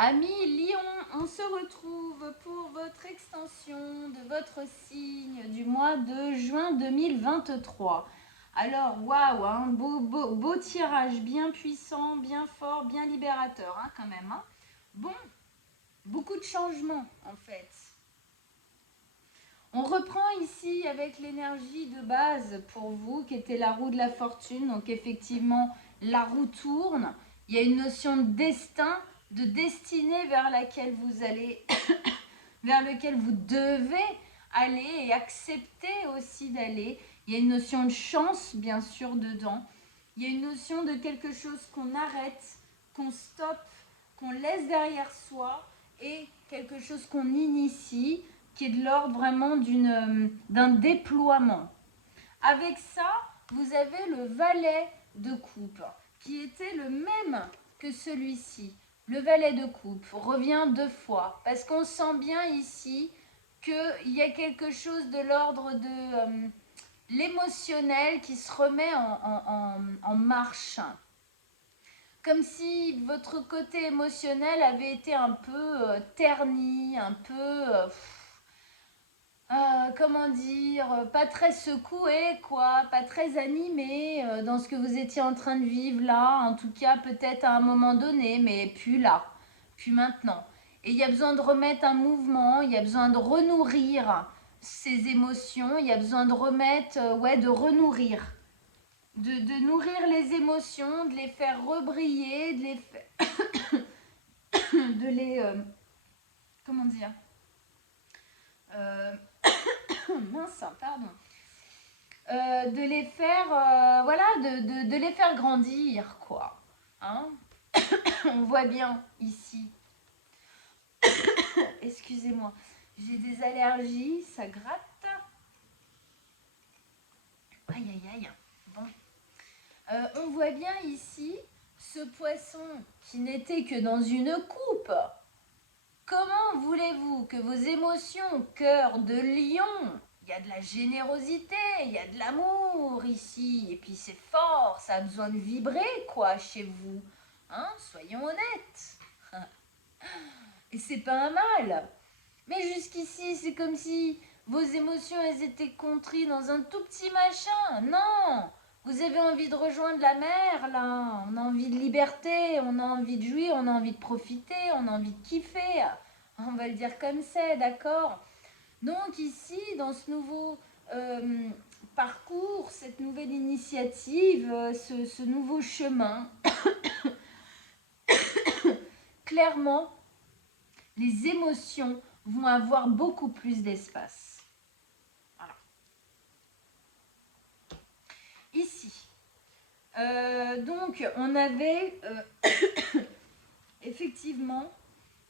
Amis Lion, on se retrouve pour votre extension de votre signe du mois de juin 2023. Alors, waouh, hein, beau tirage, bien puissant, bien fort, bien libérateur hein, quand même. Hein. Bon, beaucoup de changements en fait. On reprend ici avec l'énergie de base pour vous qui était la roue de la fortune. Donc effectivement, la roue tourne. Il y a une notion de destin, de destinée vers laquelle vous allez, vers lequel vous devez aller et accepter aussi d'aller. Il y a une notion de chance bien sûr dedans. Il y a une notion de quelque chose qu'on arrête, qu'on stoppe, qu'on laisse derrière soi et quelque chose qu'on initie qui est de l'ordre vraiment d'un déploiement. Avec ça, vous avez le valet de coupe, qui était le même que celui-ci. Le valet de coupe revient 2 fois, parce qu'on sent bien ici qu'il y a quelque chose de l'ordre de l'émotionnel qui se remet en marche. Comme si votre côté émotionnel avait été un peu terni, un peu... comment dire, pas très secoué, quoi, pas très animé dans ce que vous étiez en train de vivre là, en tout cas peut-être à un moment donné, mais plus là, plus maintenant. Et il y a besoin de remettre un mouvement, il y a besoin de renourrir ces émotions, il y a besoin de remettre, de renourrir, de nourrir les émotions, de les faire rebriller, de les faire, de les, comment dire, euh, mince, pardon. De les faire, voilà, de les faire grandir, quoi. Hein. On voit bien ici. Excusez-moi, j'ai des allergies, ça gratte. Aïe, aïe, aïe. Bon. On voit bien ici ce poisson qui n'était que dans une coupe. Comment voulez-vous que vos émotions, cœur de lion, il y a de la générosité, il y a de l'amour ici, et puis c'est fort, ça a besoin de vibrer, quoi, chez vous. Hein, soyons honnêtes. Et c'est pas un mal. Mais jusqu'ici, c'est comme si vos émotions, elles étaient contrites dans un tout petit machin. Non, vous avez envie de rejoindre la mer, là. On a envie de liberté, on a envie de jouir, on a envie de profiter, on a envie de kiffer. On va le dire comme c'est, d'accord? Donc ici, dans ce nouveau euh, parcours, cette nouvelle initiative, ce nouveau chemin, clairement, les émotions vont avoir beaucoup plus d'espace. Voilà. Ici. Donc, on avait effectivement,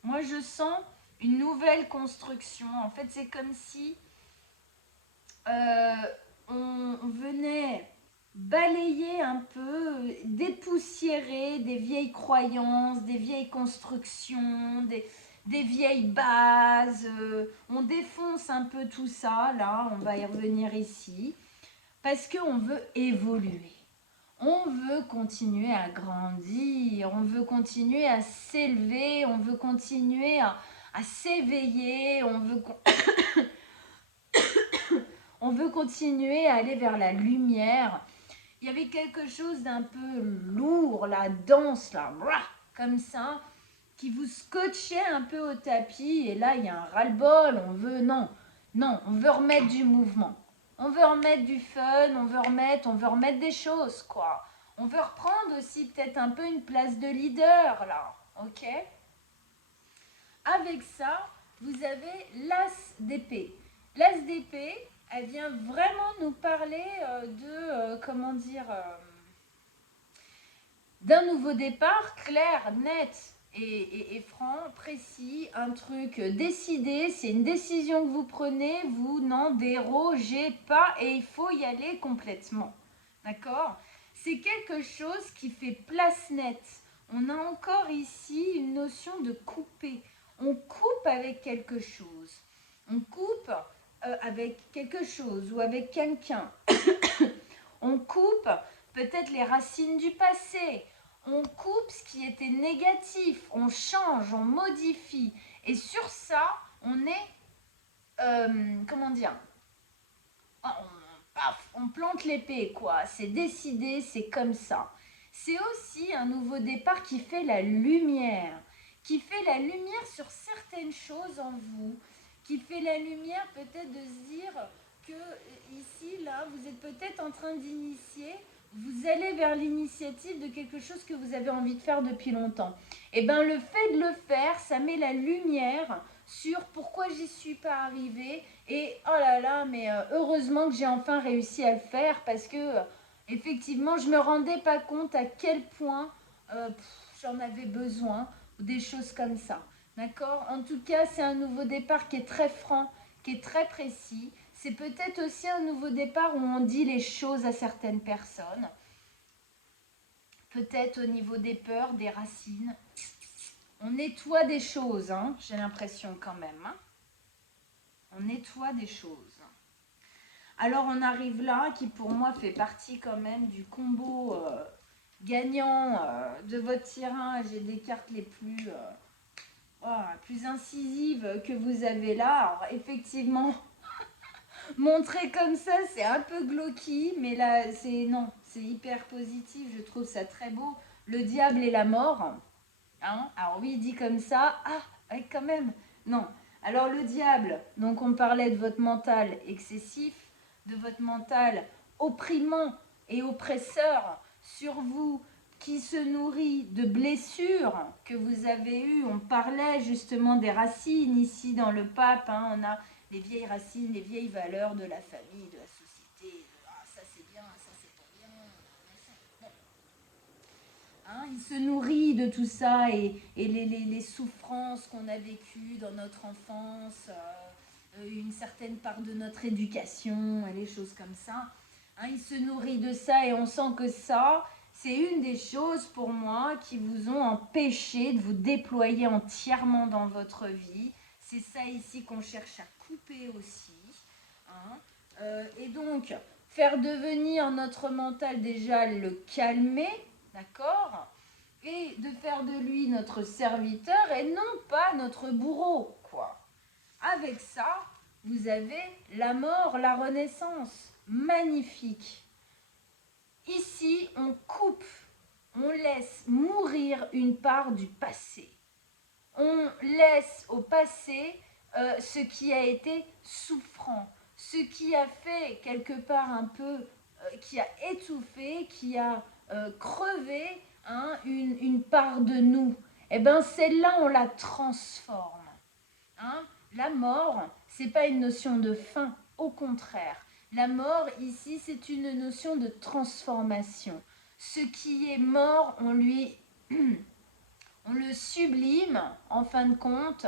moi je sens une nouvelle construction. En fait, c'est comme si on venait balayer un peu, dépoussiérer des vieilles croyances, des vieilles constructions, des vieilles bases. On défonce un peu tout ça, là, on va y revenir ici, parce qu'on veut évoluer. On veut continuer à grandir, on veut continuer à s'élever, on veut continuer à s'éveiller, on veut continuer à aller vers la lumière. Il y avait quelque chose d'un peu lourd, la danse, là, comme ça, qui vous scotchait un peu au tapis. Et là, il y a un ras-le-bol, on veut, non, on veut remettre du mouvement. On veut remettre du fun, on veut remettre des choses, quoi. On veut reprendre aussi peut-être un peu une place de leader, là, ok? Avec ça, vous avez l'as d'épée. L'as d'épée, elle vient vraiment nous parler comment dire, d'un nouveau départ clair, net et franc, précis, un truc décidé, c'est une décision que vous prenez, vous n'en dérogez pas et il faut y aller complètement. D'accord? C'est quelque chose qui fait place nette. On a encore ici une notion de couper. On coupe avec quelque chose. On coupe avec quelque chose ou avec quelqu'un. On coupe peut-être les racines du passé. on coupe ce qui était négatif, on change, on modifie. Et sur ça, on est, comment dire, on plante l'épée, quoi. C'est décidé, c'est comme ça. C'est aussi un nouveau départ qui fait la lumière, sur certaines choses en vous, qui fait la lumière peut-être de se dire que ici, là, vous êtes peut-être en train d'initier, vous allez vers l'initiative de quelque chose que vous avez envie de faire depuis longtemps. Et bien, le fait de le faire, ça met la lumière sur pourquoi j'y suis pas arrivée et oh là là, mais heureusement que j'ai enfin réussi à le faire parce que effectivement, je me rendais pas compte à quel point j'en avais besoin ou des choses comme ça. D'accord? En tout cas, c'est un nouveau départ qui est très franc, qui est très précis. C'est peut-être aussi un nouveau départ où on dit les choses à certaines personnes. Peut-être au niveau des peurs, des racines. On nettoie des choses, hein, j'ai l'impression quand même. Hein. On nettoie des choses. Alors on arrive là, qui pour moi fait partie quand même du combo gagnant de votre tirage et des cartes les plus incisives que vous avez là. Alors effectivement, montrer comme ça, c'est un peu glauqui, mais là, c'est hyper positif, je trouve ça très beau. Le diable et la mort. Hein, alors oui, dit comme ça, ouais, quand même, non. Alors le diable, donc on parlait de votre mental excessif, de votre mental opprimant et oppresseur sur vous, qui se nourrit de blessures que vous avez eues. On parlait justement des racines ici dans le pape, hein, on a les vieilles racines, les vieilles valeurs de la famille, de la société, ça c'est bien, ça c'est pas bien, machin. Hein, il se nourrit de tout ça et les souffrances qu'on a vécues dans notre enfance, une certaine part de notre éducation et les choses comme ça. Hein, il se nourrit de ça et on sent que ça, c'est une des choses pour moi qui vous ont empêché de vous déployer entièrement dans votre vie. C'est ça ici qu'on cherche à couper aussi. Hein. Et donc, faire devenir notre mental déjà le calmer, d'accord? Et de faire de lui notre serviteur et non pas notre bourreau, quoi. Avec ça, vous avez la mort, la renaissance. Magnifique. Ici, on coupe, on laisse mourir une part du passé. On laisse au passé ce qui a été souffrant, ce qui a fait quelque part un peu, qui a étouffé, qui a crevé hein, une part de nous. Et bien celle-là, on la transforme. Hein. La mort, c'est pas une notion de fin, au contraire. La mort, ici, c'est une notion de transformation. Ce qui est mort, on le sublime, en fin de compte,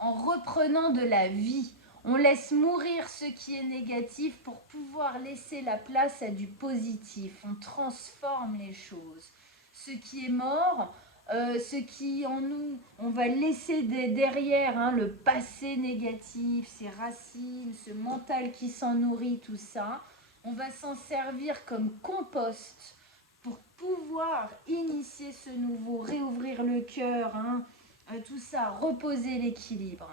en reprenant de la vie. On laisse mourir ce qui est négatif pour pouvoir laisser la place à du positif. On transforme les choses. Ce qui est mort, ce qui en nous, on va laisser derrière hein, le passé négatif, ses racines, ce mental qui s'en nourrit, tout ça. On va s'en servir comme compost pour pouvoir initier ce nouveau, réouvrir le cœur, hein, tout ça, reposer l'équilibre.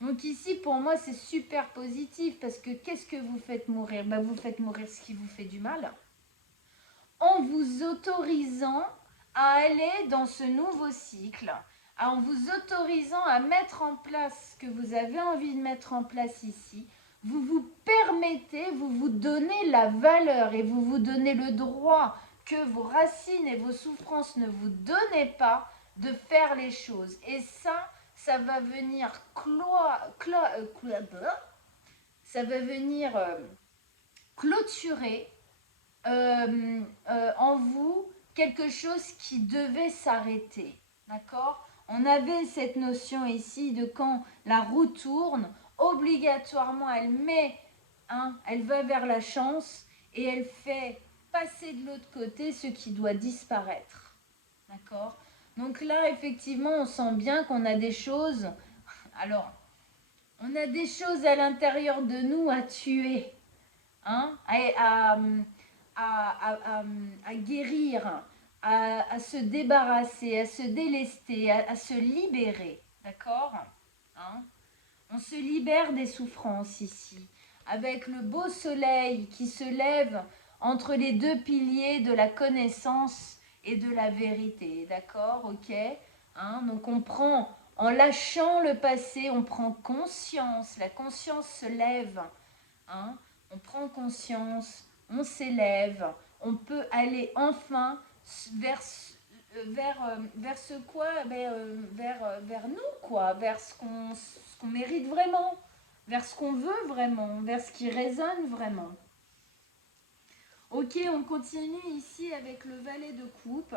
Donc ici, pour moi, c'est super positif parce que qu'est-ce que vous faites mourir? Vous faites mourir ce qui vous fait du mal en vous autorisant à aller dans ce nouveau cycle, en vous autorisant à mettre en place ce que vous avez envie de mettre en place ici. Vous vous permettez, vous vous donnez la valeur et vous vous donnez le droit que vos racines et vos souffrances ne vous donnaient pas de faire les choses. Et ça va venir ça va venir clôturer en vous quelque chose qui devait s'arrêter. D'accord? On avait cette notion ici de quand la roue tourne, obligatoirement elle va vers la chance et elle fait passer de l'autre côté ce qui doit disparaître. D'accord? Donc là, effectivement, on sent bien qu'on a des choses. Alors, on a des choses à l'intérieur de nous à tuer, hein, à guérir, à se débarrasser, à se délester, à se libérer. D'accord, hein? On se libère des souffrances ici, avec le beau soleil qui se lève entre les deux piliers de la connaissance et de la vérité. D'accord, ok, hein? Donc on prend, en lâchant le passé, on prend conscience, la conscience se lève, hein? On prend conscience, on s'élève, on peut aller enfin vers ce quoi, vers nous, quoi, vers ce qu'on mérite vraiment, vers ce qu'on veut vraiment, vers ce qui résonne vraiment. Ok, on continue ici avec le valet de coupe.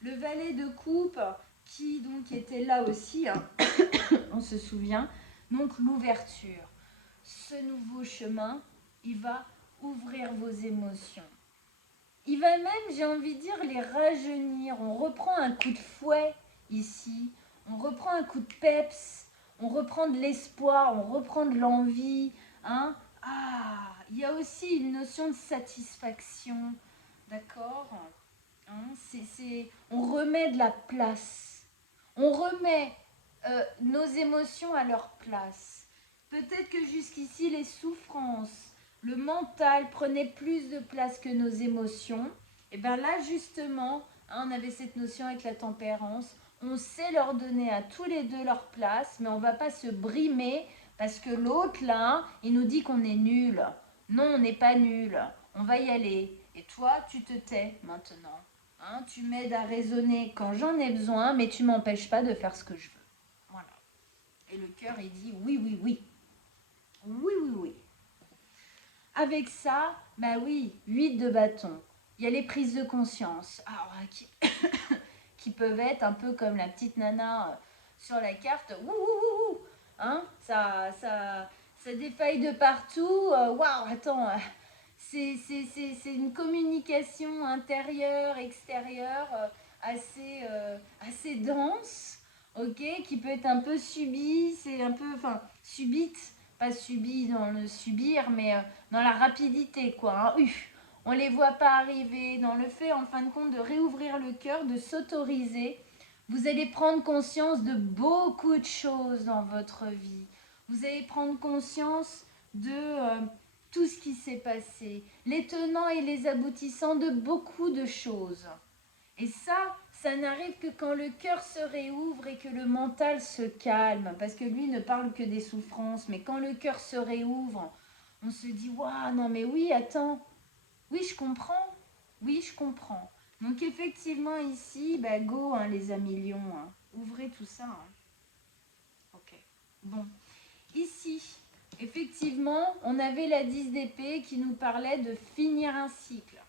Le valet de coupe qui donc était là aussi, hein, on se souvient, donc l'ouverture. Ce nouveau chemin, il va ouvrir vos émotions. Il va même, j'ai envie de dire, les rajeunir. On reprend un coup de fouet ici, on reprend un coup de peps, on reprend de l'espoir, on reprend de l'envie. Hein. Ah, il y a aussi une notion de satisfaction, d'accord, hein, on remet de la place. On remet nos émotions à leur place. Peut-être que jusqu'ici, les souffrances, le mental prenait plus de place que nos émotions. Et bien là, justement, hein, on avait cette notion avec la tempérance. On sait leur donner à tous les deux leur place, mais on ne va pas se brimer parce que l'autre, là, il nous dit qu'on est nul. Non, on n'est pas nul. On va y aller. Et toi, tu te tais maintenant. Hein, tu m'aides à raisonner quand j'en ai besoin, mais tu m'empêches pas de faire ce que je veux. Voilà. Et le cœur, il dit oui, oui, oui. Oui, oui, oui. Avec ça, bah oui, 8 de bâton. Il y a les prises de conscience. Alors, qui peuvent être un peu comme la petite nana sur la carte. Ouh, ouh, ouh, hein, ça défaille de partout. Waouh, attends. C'est une communication intérieure, extérieure assez dense, ok, qui peut être un peu subie, c'est un peu, enfin, subite, pas subie dans le subir, mais dans la rapidité, quoi. Hein. On les voit pas arriver, dans le fait, en fin de compte, de réouvrir le cœur, de s'autoriser. Vous allez prendre conscience de beaucoup de choses dans votre vie. Vous allez prendre conscience de tout ce qui s'est passé, les tenants et les aboutissants de beaucoup de choses. Et ça n'arrive que quand le cœur se réouvre et que le mental se calme, parce que lui ne parle que des souffrances, mais quand le cœur se réouvre, on se dit « Waouh, non mais oui, attends, oui je comprends, oui je comprends ». Donc effectivement ici, bah go hein, les amis lions, hein. Ouvrez tout ça. Hein. Ok, bon. Ici, effectivement, on avait la 10 d'épée qui nous parlait de finir un cycle.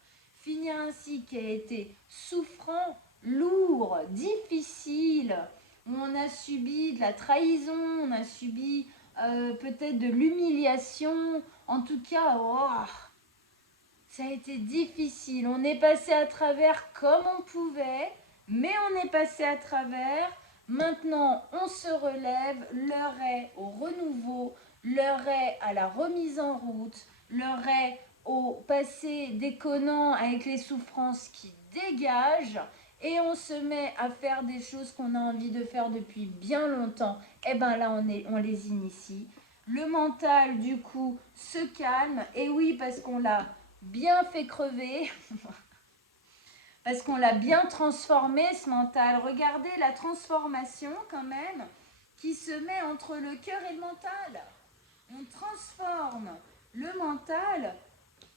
Finir un cycle qui a été souffrant, lourd, difficile, où on a subi de la trahison, on a subi peut-être de l'humiliation. En tout cas, oh, ça a été difficile. On est passé à travers comme on pouvait, mais on est passé à travers. Maintenant, on se relève. L'heure est au renouveau. L'heure est à la remise en route. L'heure est au passé déconnant avec les souffrances qui dégagent. Et on se met à faire des choses qu'on a envie de faire depuis bien longtemps. Et bien là, on les initie. Le mental, du coup, se calme. Et oui, parce qu'on l'a bien fait crever, parce qu'on l'a bien transformé ce mental. Regardez la transformation quand même qui se met entre le cœur et le mental. On transforme le mental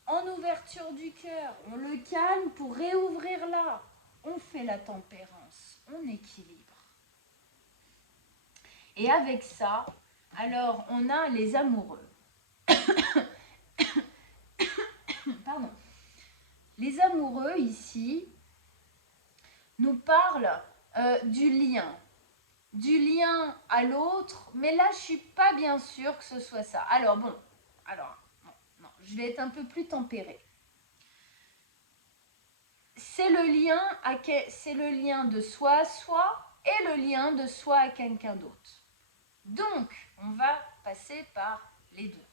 en ouverture du cœur. On le calme pour réouvrir là. On fait la tempérance, on équilibre. Et avec ça, alors on a les amoureux. Pardon. Les amoureux ici nous parlent du lien à l'autre, mais là je suis pas bien sûre que ce soit ça. Alors bon, non, je vais être un peu plus tempérée. C'est le lien de soi à soi et le lien de soi à quelqu'un d'autre. Donc, on va passer par les deux.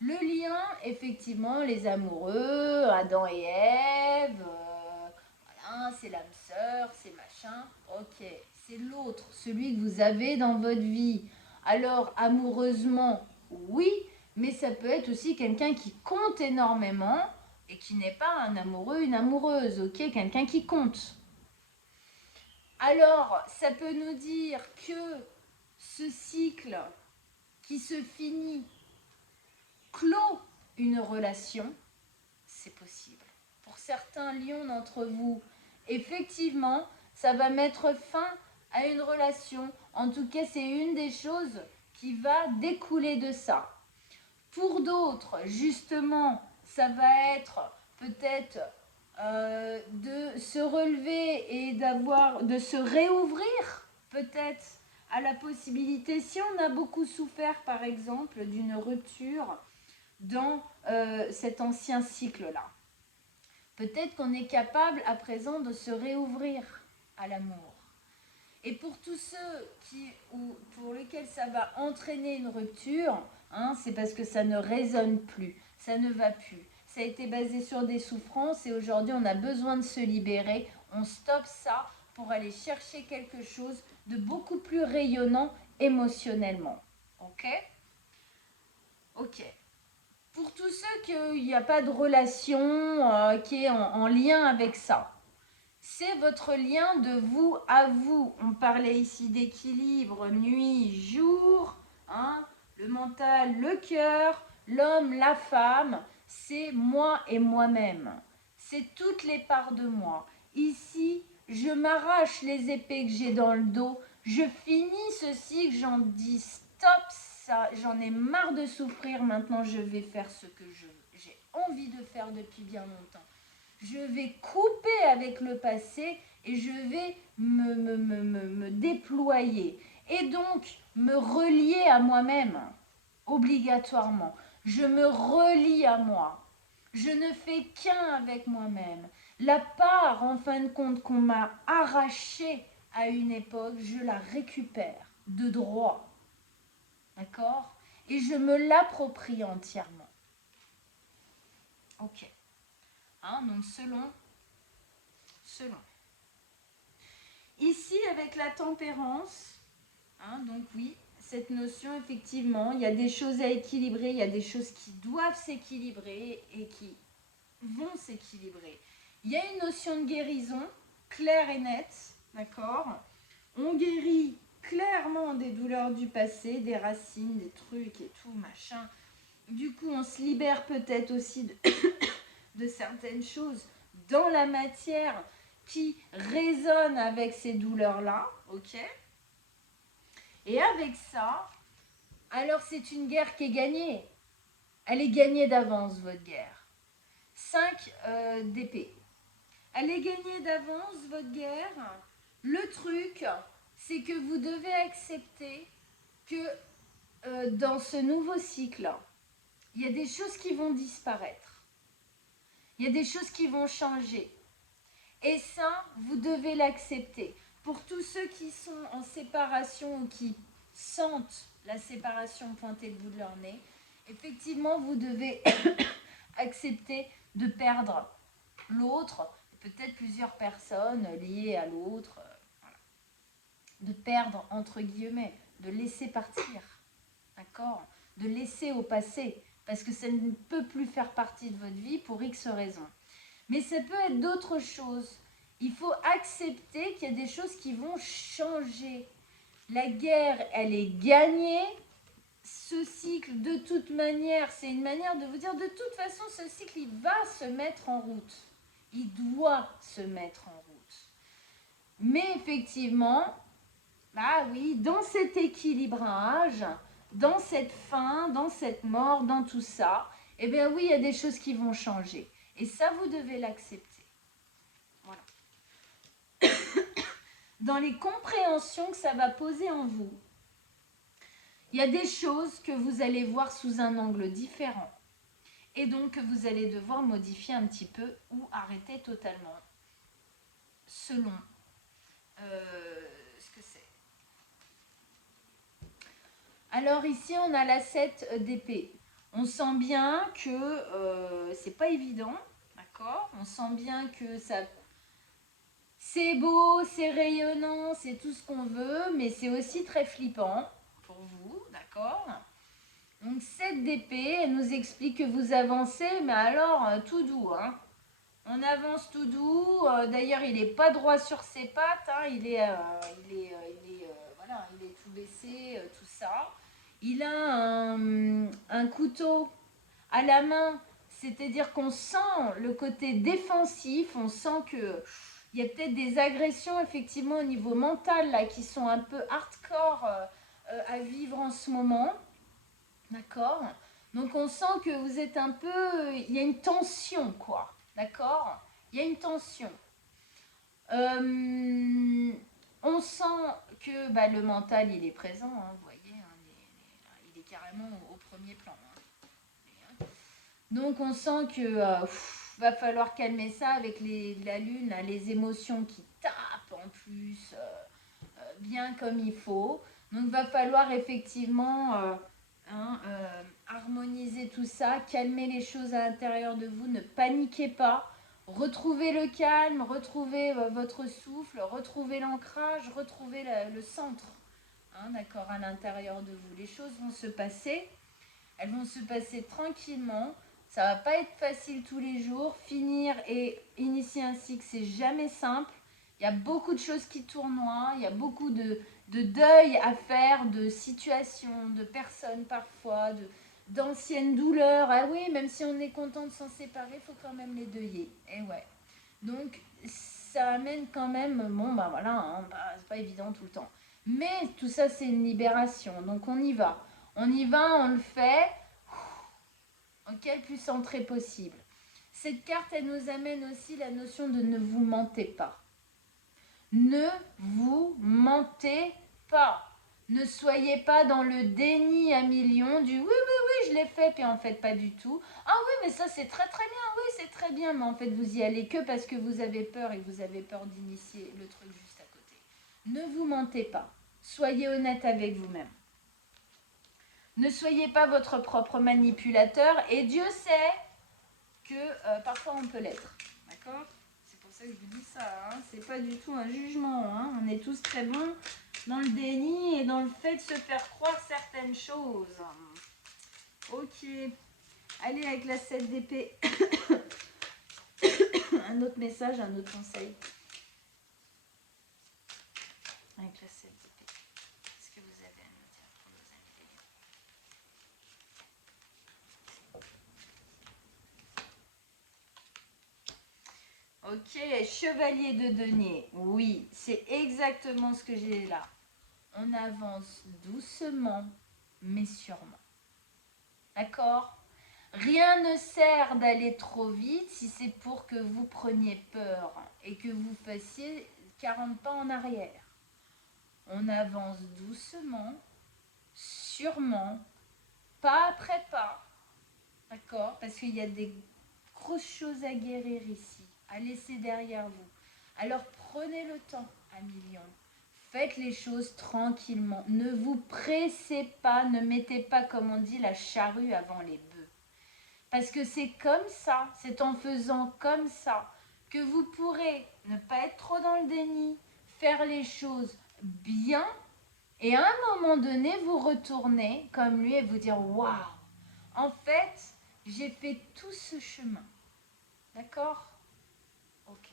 Le lien, effectivement, les amoureux, Adam et Ève, Hein, c'est l'âme sœur, c'est machin. Ok, c'est l'autre, celui que vous avez dans votre vie. Alors, amoureusement, oui, mais ça peut être aussi quelqu'un qui compte énormément et qui n'est pas un amoureux, une amoureuse, ok? Quelqu'un qui compte. Alors, ça peut nous dire que ce cycle qui se finit clôt une relation, c'est possible. Pour certains lions d'entre vous, effectivement, ça va mettre fin à une relation. En tout cas, c'est une des choses qui va découler de ça. Pour d'autres, justement, ça va être peut-être de se relever et de se réouvrir peut-être à la possibilité, si on a beaucoup souffert par exemple d'une rupture dans cet ancien cycle-là. Peut-être qu'on est capable à présent de se réouvrir à l'amour. Et pour tous ceux pour lesquels ça va entraîner une rupture, hein, c'est parce que ça ne résonne plus, ça ne va plus. Ça a été basé sur des souffrances et aujourd'hui on a besoin de se libérer. On stoppe ça pour aller chercher quelque chose de beaucoup plus rayonnant émotionnellement. Ok? Ok. Pour tous ceux qu'il n'y a pas de relation qui est en lien avec ça, c'est votre lien de vous à vous. On parlait ici d'équilibre, nuit, jour, hein, le mental, le cœur, l'homme, la femme, c'est moi et moi-même. C'est toutes les parts de moi. Ici, je m'arrache les épées que j'ai dans le dos, je finis ce cycle, j'en dis stop, ça, j'en ai marre de souffrir, maintenant je vais faire ce que j'ai envie de faire depuis bien longtemps. Je vais couper avec le passé et je vais me déployer. Et donc, me relier à moi-même, obligatoirement. Je me relie à moi. Je ne fais qu'un avec moi-même. La part, en fin de compte, qu'on m'a arrachée à une époque, je la récupère de droit. D'accord? Et je me l'approprie entièrement. Ok. Hein, donc selon. Ici, avec la tempérance, hein, donc oui, cette notion, effectivement, il y a des choses à équilibrer, il y a des choses qui doivent s'équilibrer et qui vont s'équilibrer. Il y a une notion de guérison claire et nette, d'accord? On guérit clairement des douleurs du passé, des racines, des trucs et tout, machin. Du coup, on se libère peut-être aussi de certaines choses dans la matière qui résonnent avec ces douleurs-là, ok? Et avec ça, alors c'est une guerre qui est gagnée. Elle est gagnée d'avance, votre guerre. 5 d'épée. Elle est gagnée d'avance, votre guerre. Le truc, c'est que vous devez accepter que dans ce nouveau cycle, il y a des choses qui vont disparaître. Il y a des choses qui vont changer. Et ça, vous devez l'accepter. Pour tous ceux qui sont en séparation ou qui sentent la séparation pointer le bout de leur nez, effectivement, vous devez accepter de perdre l'autre, peut-être plusieurs personnes liées à l'autre, voilà. De perdre, entre guillemets, de laisser partir, d'accord? De laisser au passé, parce que ça ne peut plus faire partie de votre vie pour X raisons. Mais ça peut être d'autres choses. Il faut accepter qu'il y a des choses qui vont changer. La guerre, elle est gagnée. Ce cycle, de toute manière, c'est une manière de vous dire, de toute façon, ce cycle, il va se mettre en route. Il doit se mettre en route. Mais effectivement, bah oui, dans cet équilibrage, dans cette fin, dans cette mort, dans tout ça, eh bien oui, il y a des choses qui vont changer. Et ça, vous devez l'accepter. Voilà. Dans les compréhensions que ça va poser en vous, il y a des choses que vous allez voir sous un angle différent. Et donc, que vous allez devoir modifier un petit peu ou arrêter totalement, selon ce que c'est. Alors ici, on a la 7 d'épée. On sent bien que c'est pas évident, d'accord? On sent bien que ça C'est beau, c'est rayonnant, c'est tout ce qu'on veut, mais c'est aussi très flippant pour vous, d'accord? Donc cette d'épée, elle nous explique que vous avancez, mais alors tout doux, hein. On avance tout doux. D'ailleurs, il n'est pas droit sur ses pattes, hein. Voilà, il est tout baissé, tout ça. Il a un couteau à la main, c'est-à-dire qu'on sent le côté défensif, on sent que il y a peut-être des agressions effectivement au niveau mental là qui sont un peu hardcore à vivre en ce moment, d'accord? Donc on sent que vous êtes un peu, il y a une tension quoi, d'accord? Il y a une tension. On sent que le mental il est présent, hein, vous voyez, hein, il est carrément au premier plan. Hein. Donc on sent que va falloir calmer ça avec la lune, là, les émotions qui tapent en plus, bien comme il faut. Donc va falloir effectivement harmoniser tout ça, calmer les choses à l'intérieur de vous, ne paniquez pas. Retrouvez le calme, retrouvez votre souffle, retrouvez l'ancrage, retrouvez le centre, hein, d'accord, à l'intérieur de vous. Les choses vont se passer, elles vont se passer tranquillement. Ça va pas être facile tous les jours. Finir et initier un cycle, c'est jamais simple. Il y a beaucoup de choses qui tournoient, il y a beaucoup de deuil à faire, de situations, de personnes parfois, d'anciennes douleurs. Ah oui, même si on est content de s'en séparer, il faut quand même les deuiller. Et ouais. Donc, ça amène quand même, bon, voilà, hein, c'est pas évident tout le temps. Mais tout ça, c'est une libération. Donc, on y va. On y va, on le fait. Quel plus centré possible. Cette carte, elle nous amène aussi la notion de ne vous mentez pas. Ne vous mentez pas. Ne soyez pas dans le déni à millions du oui, je l'ai fait, puis en fait pas du tout. Ah oui, mais ça c'est très très bien, oui, c'est très bien, mais en fait vous y allez que parce que vous avez peur et que vous avez peur d'initier le truc juste à côté. Ne vous mentez pas. Soyez honnête avec vous-même. Ne soyez pas votre propre manipulateur et Dieu sait que parfois on peut l'être. D'accord? C'est pour ça que je vous dis ça. Hein. C'est pas du tout un jugement. Hein. On est tous très bons dans le déni et dans le fait de se faire croire certaines choses. Ok. Allez avec la 7 d'épée. Un autre message, un autre conseil. Avec la 7 d'épée. Qu'est-ce que vous avez à me dire pour nos amis les lions? Ok, chevalier de denier. Oui, c'est exactement ce que j'ai là. On avance doucement, mais sûrement. D'accord? Rien ne sert d'aller trop vite si c'est pour que vous preniez peur et que vous fassiez 40 pas en arrière. On avance doucement, sûrement, pas après pas. D'accord? Parce qu'il y a des grosses choses à guérir ici, à laisser derrière vous. Alors prenez le temps, à millions. Faites les choses tranquillement. Ne vous pressez pas, ne mettez pas, comme on dit, la charrue avant les bœufs. Parce que c'est comme ça, c'est en faisant comme ça que vous pourrez ne pas être trop dans le déni, faire les choses bien et à un moment donné vous retourner comme lui et vous dire waouh, en fait j'ai fait tout ce chemin. D'accord? Ok.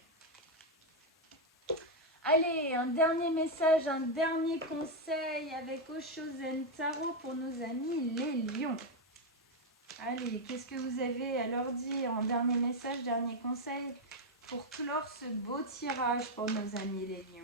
Allez, un dernier message, un dernier conseil avec Osho Zen Tarot pour nos amis les lions. Allez, qu'est-ce que vous avez à leur dire en dernier message, dernier conseil pour clore ce beau tirage pour nos amis les lions?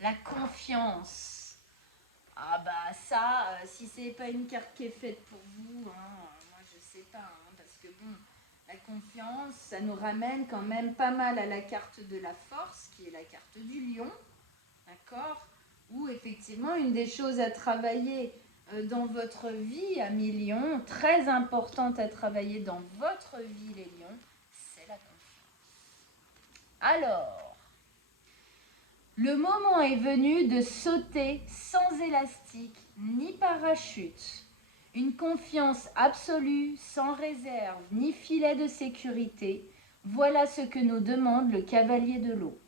La confiance. Ah bah ça, si c'est pas une carte qui est faite pour vous, hein, moi je sais pas, hein, parce que bon, la confiance, ça nous ramène quand même pas mal à la carte de la force, qui est la carte du lion, d'accord? Où effectivement, une des choses à travailler dans votre vie, amis lions, très importante à travailler dans votre vie, les lions, c'est la confiance. Alors, Le moment est venu de sauter sans élastique ni parachute. Une confiance absolue, sans réserve ni filet de sécurité, voilà ce que nous demande le cavalier de l'eau.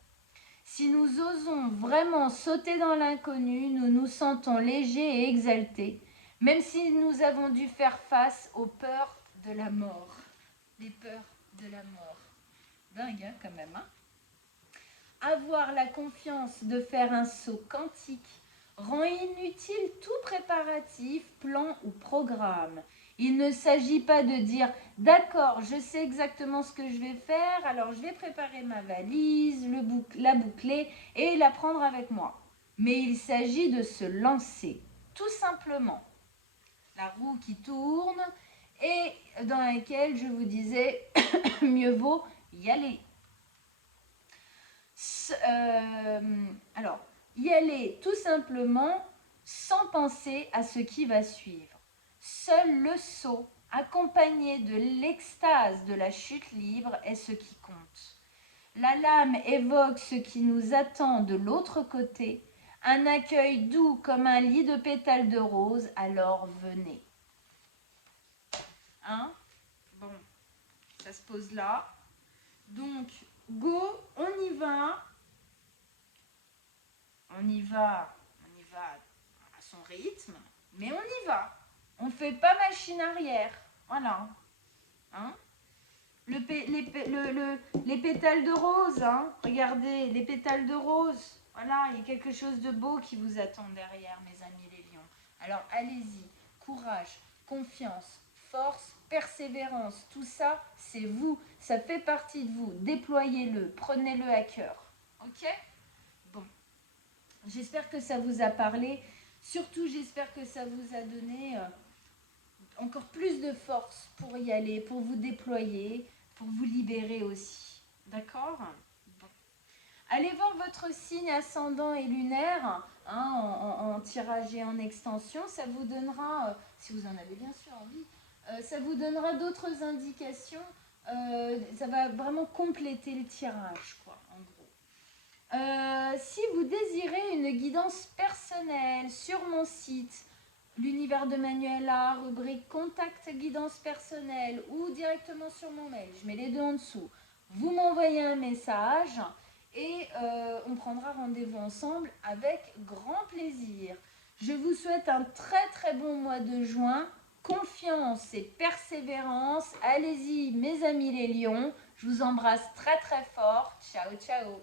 Si nous osons vraiment sauter dans l'inconnu, nous nous sentons légers et exaltés, même si nous avons dû faire face aux peurs de la mort. Les peurs de la mort. Dingue, hein, quand même, hein? Avoir la confiance de faire un saut quantique rend inutile tout préparatif, plan ou programme. Il ne s'agit pas de dire « D'accord, je sais exactement ce que je vais faire, alors je vais préparer ma valise, la boucler et la prendre avec moi. » Mais il s'agit de se lancer, tout simplement. La roue qui tourne et dans laquelle je vous disais « Mieux vaut y aller ». Alors, y aller tout simplement sans penser à ce qui va suivre. Seul le saut, accompagné de l'extase de la chute libre, est ce qui compte. La lame évoque ce qui nous attend de l'autre côté, un accueil doux comme un lit de pétales de rose, alors venez. Hein? Bon, ça se pose là. Donc, go, on y va. On y va à son rythme, mais on y va. On ne fait pas machine arrière. Voilà. Hein? Les pétales de rose, hein? Regardez, les pétales de rose. Voilà, il y a quelque chose de beau qui vous attend derrière, mes amis les lions. Alors, allez-y. Courage, confiance, force, persévérance. Tout ça, c'est vous. Ça fait partie de vous. Déployez-le. Prenez-le à cœur. OK? Bon. J'espère que ça vous a parlé. Surtout, j'espère que ça vous a donné encore plus de force pour y aller, pour vous déployer, pour vous libérer aussi. D'accord? Bon. Allez voir votre signe ascendant et lunaire hein, en tirage et en extension. Ça vous donnera, si vous en avez bien sûr envie, ça vous donnera d'autres indications. Ça va vraiment compléter le tirage, quoi, en gros. Si vous désirez une guidance personnelle sur mon site, l'univers de Manuela, rubrique contact guidance personnelle ou directement sur mon mail, je mets les deux en dessous, vous m'envoyez un message et on prendra rendez-vous ensemble avec grand plaisir. Je vous souhaite un très très bon mois de juin, confiance et persévérance. Allez-y mes amis les lions, je vous embrasse très très fort. Ciao ciao.